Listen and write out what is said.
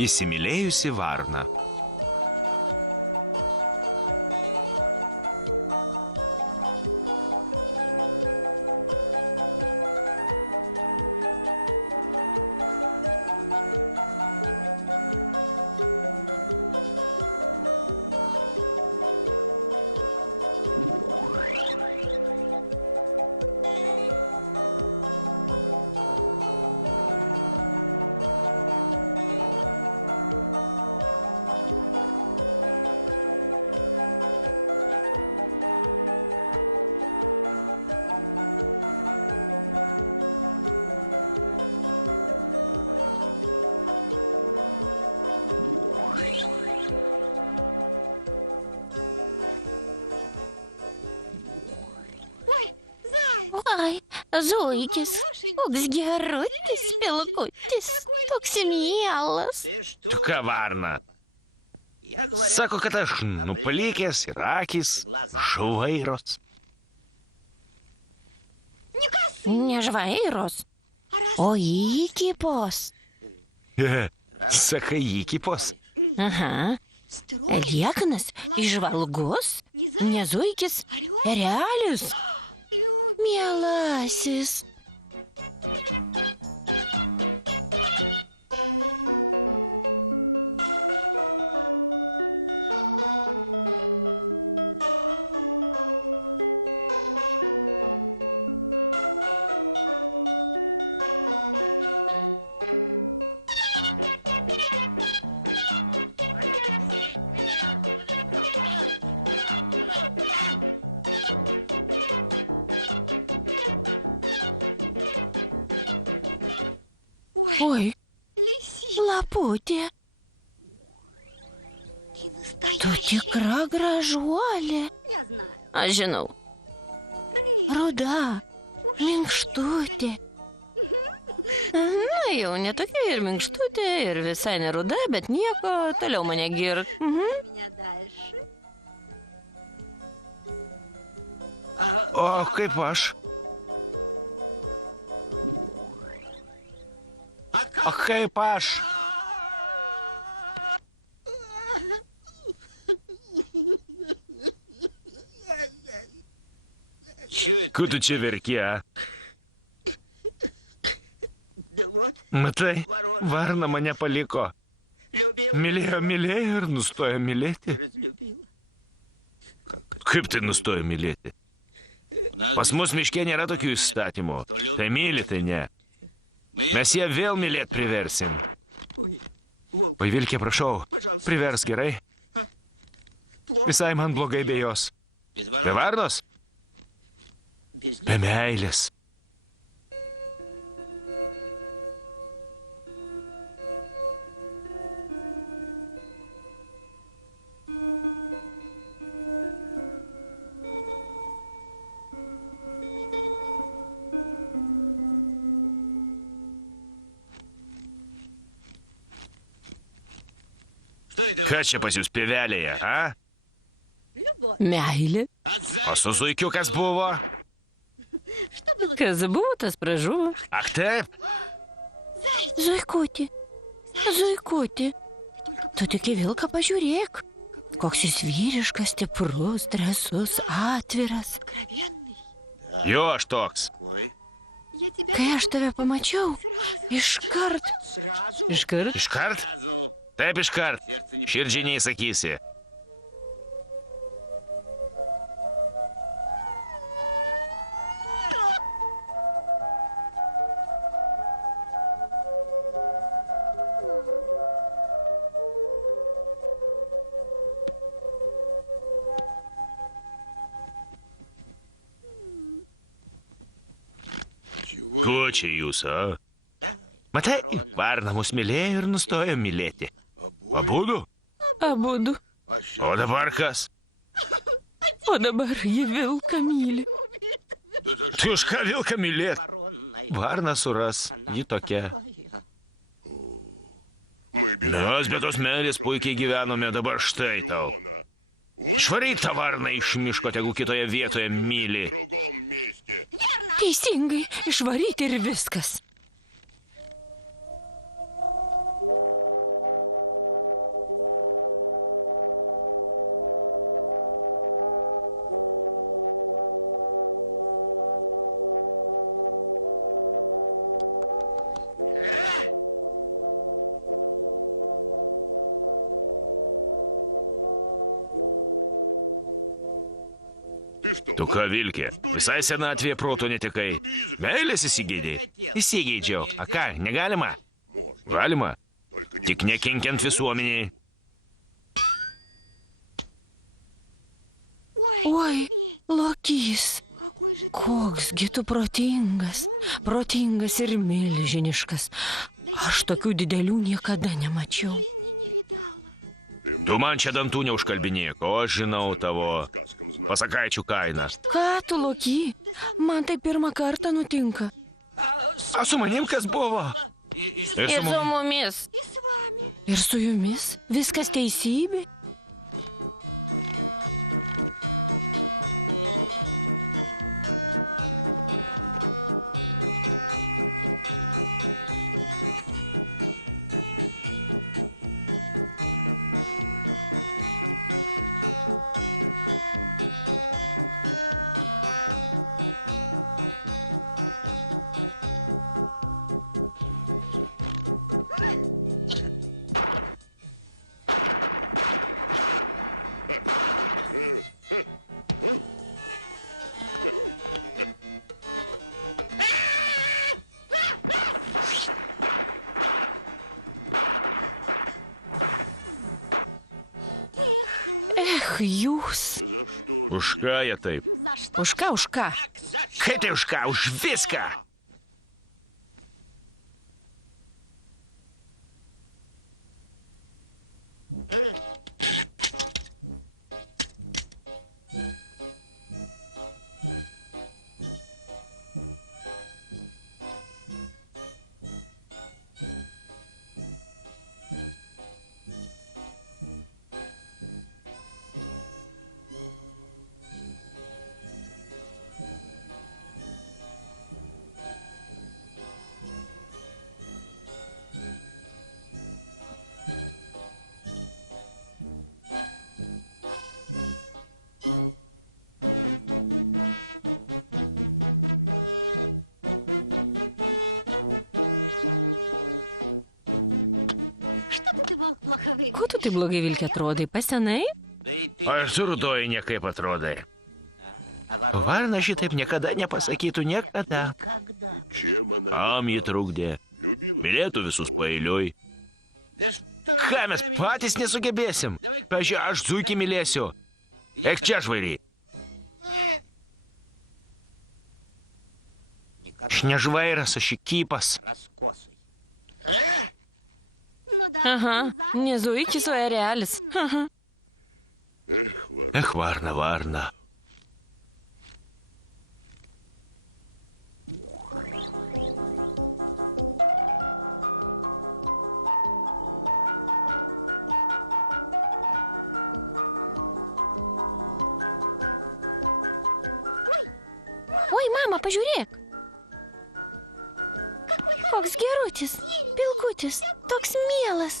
Įsimylėjusi varna. Зойкис, koks gerutis, pilkutis, toks mielas. Tu ką, varna? Sako, kad aš nupalikęs ir akys žvairos. Nežvairos, o įkipos. Sakai, įkipos? Aha. Liekanas, įžvalgus, nezuikis, realius. Mielasis. Oi, laputė. Tu tikra gražuolė. Aš žinau. Ruda, minkštutė. Na, jau netokia ir minkštutė, ir visai neruda, bet nieko, toliau mane girk. O kaip aš? O kaip aš? Ko tu čia verki, a? Matai, varna mane paliko. Mylėjo, mylėjo ir nustojo mylėti. Kaip tai nustojo mylėti? Pas mus miške nėra tokių įstatymų. Tai myli, tai ne. Mes ją vėl mylėt priversim. Pavilkė, prašau, privers gerai. Visai man blogai be jos. Be varnos? Be meilės. Ką čia pas jūs pievelėje, a? Meilė. O su zuikiu kas buvo? Kas buvo, tas pražuvo. Ach taip? Zuikutį, zuikutį. Tu tik į vilką pažiūrėk. Koks jis vyriškas, stiprus, drąsus, atviras. Jo, aš toks. Kai aš tave pamačiau, iškart. Iškart? Iškart? Taip, iškart. Širdžiai neįsakysi. Ko čia jūs, a? Matai, varna mus mylėjo ir nustojo mylėti. Abudu? Abudu. O dabar kas? O dabar ji vilką myli. Tu už ką vilką mylėt? Varna suras, ji tokia. Mes be tos meilės puikiai gyvenome, dabar štai tau. Švaryk tą varną iš miško, tegu kitoje vietoje myli. Teisingai, išvaryti ir viskas. Tu ką, Vilke, visai senatvėje proto netekai. Meilės įsigydai? Įsigeidžiau. A ką, negalima? Galima. Tik nekenkiant visuomeniai. Oi, Lokys, koksgi tu protingas. Protingas ir milžiniškas. Aš tokių didelių niekada nemačiau. Tu man čia dantų neužkalbinėk, o aš žinau tavo pasakaičių kainą. Ką tu, Loky? Man tai pirmą kartą nutinka. A su manim kas buvo? Ir su mumis. Ir su jumis. Viskas teisybė. Jūs. Už ką jie taip? Už ką, už ką? Kaip tai už ką? Už viską! Ko tu taip blogai, Vilke, atrodai? Pasenai? Aš su rudoji niekaip atrodai. Varna šitaip niekada nepasakytų niekada. Kam jį trukdė? Mylėtų visus paeiliui. Ką mes patys nesugebėsim? Pažiūrėjau, aš zuikį mylėsiu. Eik čia, žvairy. Aš ne žvairas, aš įkypas. Aha, ne zuikis, o erelis. Aha. Ech, varna, varna. Oi, mama, pažiūrėk. Koks gerutis, pilkutis, toks mielas.